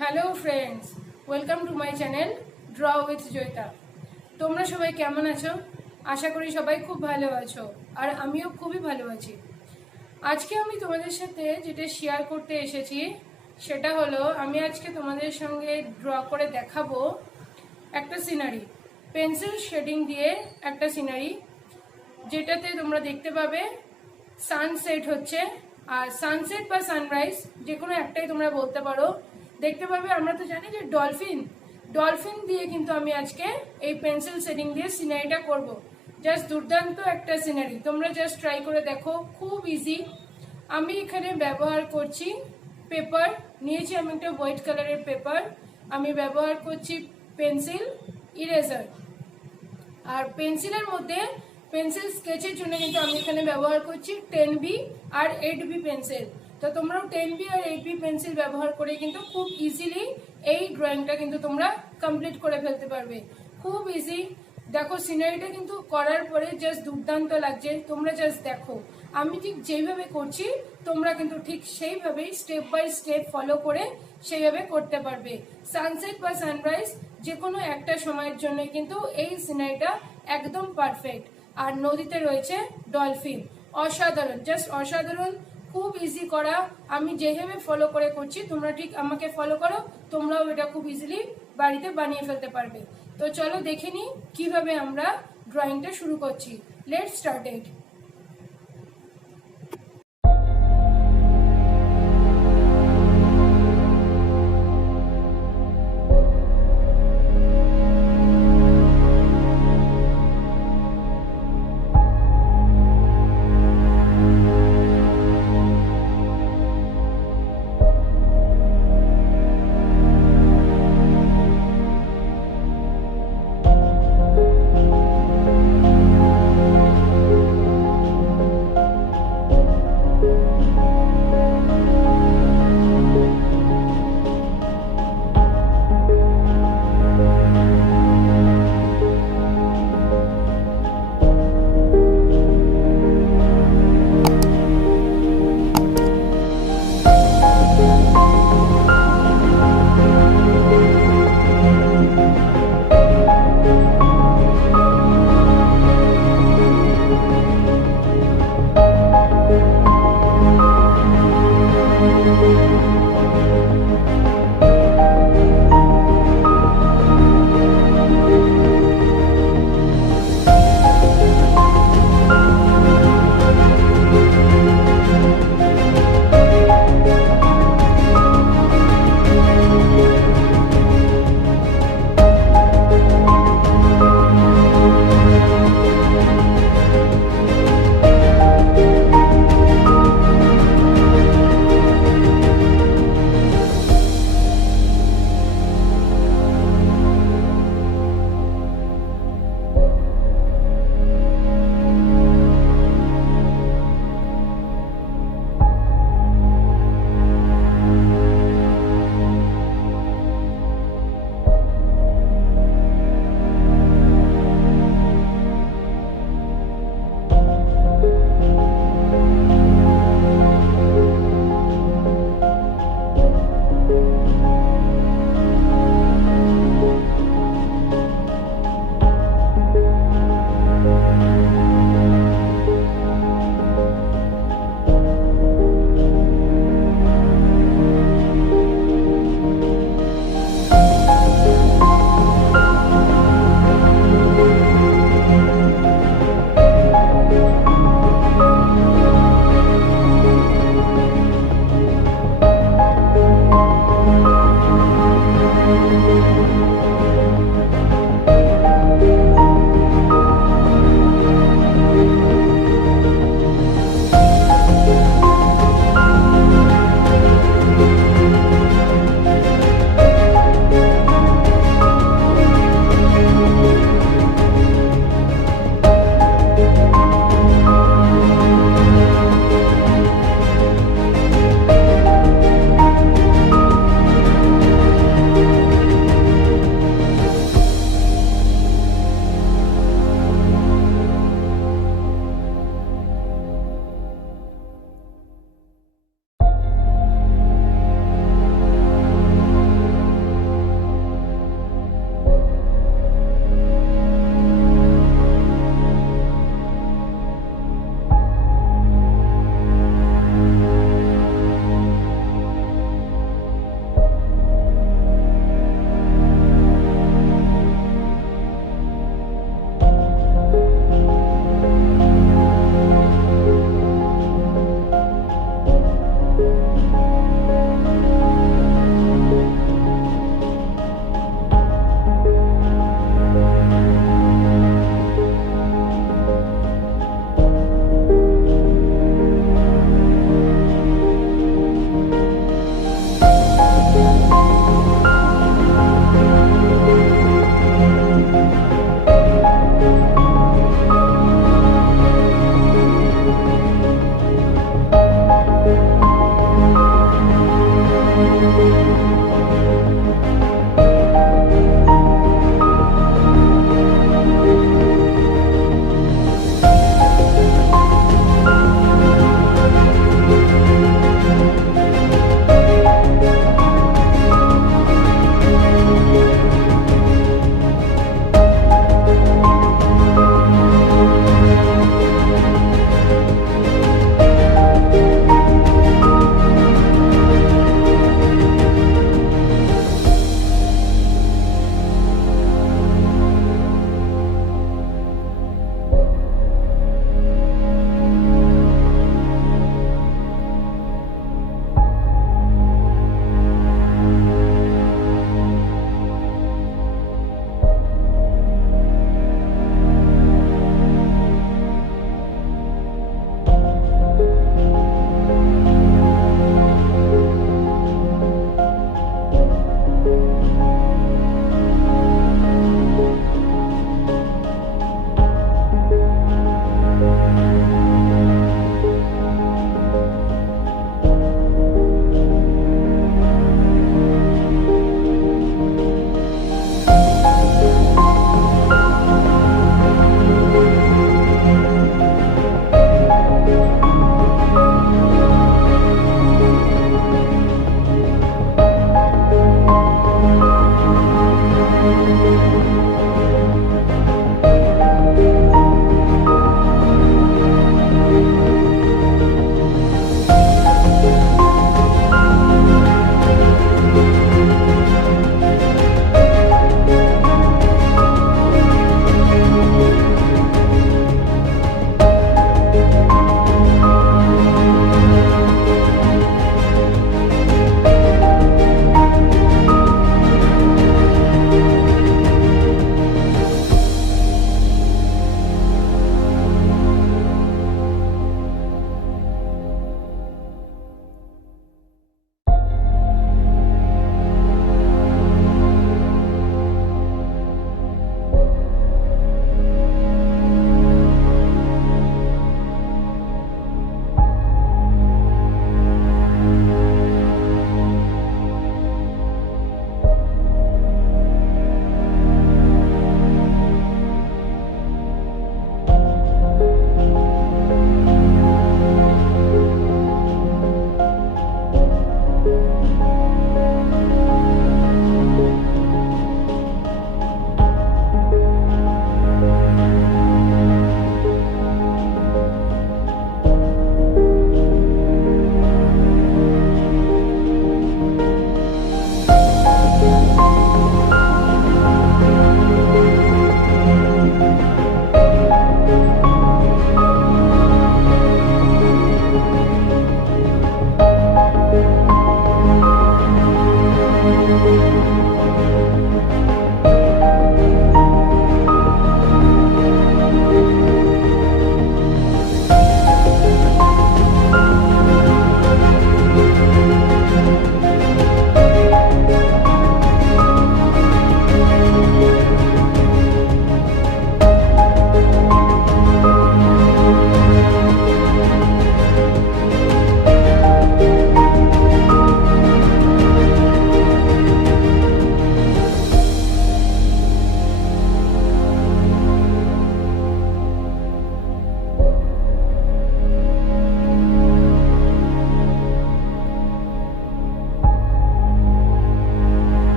Hello friends, welcome to my channel draw with Joyita. তোমরা সবাই কেমন আছো? আশা করি সবাই খুব ভালো আছো, আর আমিও খুবই ভালো আছি। আজকে আমি তোমাদের সাথে যেটা শেয়ার করতে এসেছি সেটা হলো, আমি আজকে তোমাদের সঙ্গে ড্র করে দেখাবো একটা সিনারি, পেন্সিল শেডিং দিয়ে একটা সিনারি, যেটাতে তোমরা দেখতে পাবে সানসেট হচ্ছে। আর সানসেট বা সানরাইজ যে কোনো একটাই তোমরা বলতে পারো। দেখতে পাবে, আমরা তো জানি যে ডলফিন দিয়ে কিন্তু আমি আজকে এই পেন্সিল শেডিং দিয়ে সিনারিটা করব। জাস্ট দুর্দান্ত একটা সিনারি, তোমরা জাস্ট ট্রাই করে দেখো, খুব ইজি। আমি এখানে ব্যবহার করছি পেপার, নিয়েছি আমি একটা হোয়াইট কালারের পেপার। আমি ব্যবহার করছি পেন্সিল, ইরেজার, আর পেন্সিলের মধ্যে পেন্সিল স্কেচের জন্য কিন্তু আমি এখানে ব্যবহার করছি 10B আর 8B পেন্সিল। তো তোমরাও 10B আর 8B পেন্সিল ব্যবহার করে কিন্তু খুব ইজিলি এই ড্রয়িংটা কিন্তু তোমরা কমপ্লিট করে ফেলতে পারবে। খুব ইজি। দেখো, সিনারিটা কিন্তু করার পরে জাস্ট দুর্দান্ত লাগছে। তোমরা জাস্ট দেখো, আমি ঠিক যেইভাবে করছি তোমরা কিন্তু ঠিক সেইভাবেই স্টেপ বাই স্টেপ ফলো করে সেইভাবে করতে পারবে। সানসেট বা সানরাইজ যে কোনো একটা সময়ের জন্য কিন্তু এই সিনারিটা একদম পারফেক্ট। আর নদীতে রয়েছে ডলফিন, অসাধারণ, জাস্ট অসাধারণ, খুব ইজি করা। আমি যেভাবে ফলো করে করছি তোমরা ঠিক আমাকে ফলো করো, তোমরাও এটা খুব ইজিলি বাড়িতে বানিয়ে ফেলতে পারবে। তো চলো দেখে নিই কিভাবে আমরা ড্রয়িংটা শুরু করছি। Let's start it.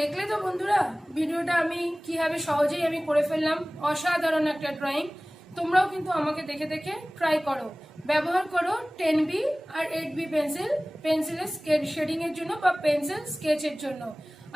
দেখলে তো বন্ধুরা ভিডিওটা আমি কিভাবে সহজেই আমি করে ফেললাম, অসাধারণ একটা ড্রয়িং। তোমরাও কিন্তু আমাকে দেখে দেখে ট্রাই করো। ব্যবহার করো 10B আর 8B পেন্সিলের শেডিং এর জন্য বা পেন্সিল স্কেচের জন্য।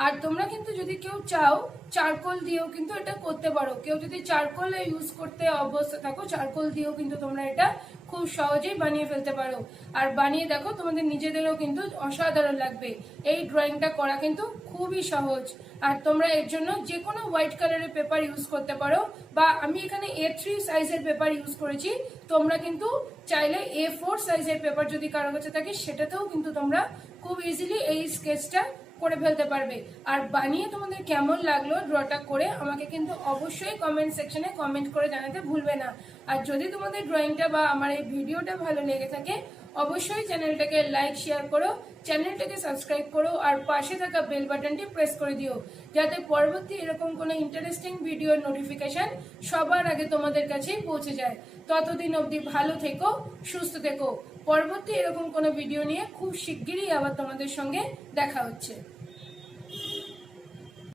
আর তোমরা কিন্তু যদি কেউ চাও চারকোল দিয়েও কিন্তু এটা করতে পারো। কেউ যদি চারকোল ইউজ করতে অভ্যস্ত থাকো, চারকোল দিয়েও কিন্তু তোমরা এটা খুব সহজেই বানিয়ে ফেলতে পারো। আর বানিয়ে দেখো, তোমাদের নিজেদেরও কিন্তু অসাধারণ লাগবে। এই ড্রয়িংটা করা কিন্তু খুবই সহজ। আর তোমরা এর জন্য যে কোনো হোয়াইট কালারের পেপার ইউজ করতে পারো, বা আমি এখানে A3 সাইজের পেপার ইউজ করেছি। তোমরা কিন্তু চাইলে A4 সাইজের পেপার যদি কারো কাছে থাকে সেটাতেও কিন্তু তোমরা খুব ইজিলি এই স্কেচটা করে ফেলতে পারবে। আর বানিয়ে তোমাদের কেমন লাগলো ড্রটা করে আমাকে কিন্তু অবশ্যই কমেন্ট সেকশনে কমেন্ট করে জানাতে ভুলবে না। আর যদি তোমাদের ড্রয়িংটা বা আমার এই ভিডিওটা ভালো লেগে থাকে অবশ্যই চ্যানেলটাকে লাইক শেয়ার করো, চ্যানেলটাকে সাবস্ক্রাইব করো, আর পাশে থাকা বেল বাটনটি প্রেস করে দিও, যাতে পরবর্তী এরকম কোনো ইন্টারেস্টিং ভিডিওর নোটিফিকেশন সবার আগে তোমাদের কাছেই পৌঁছে যায়। ততদিন অবধি ভালো থেকো, সুস্থ থেকো। পরবর্তী এরকম কোনো ভিডিও নিয়ে খুব শিগগিরই আবার তোমাদের সঙ্গে দেখা হচ্ছে।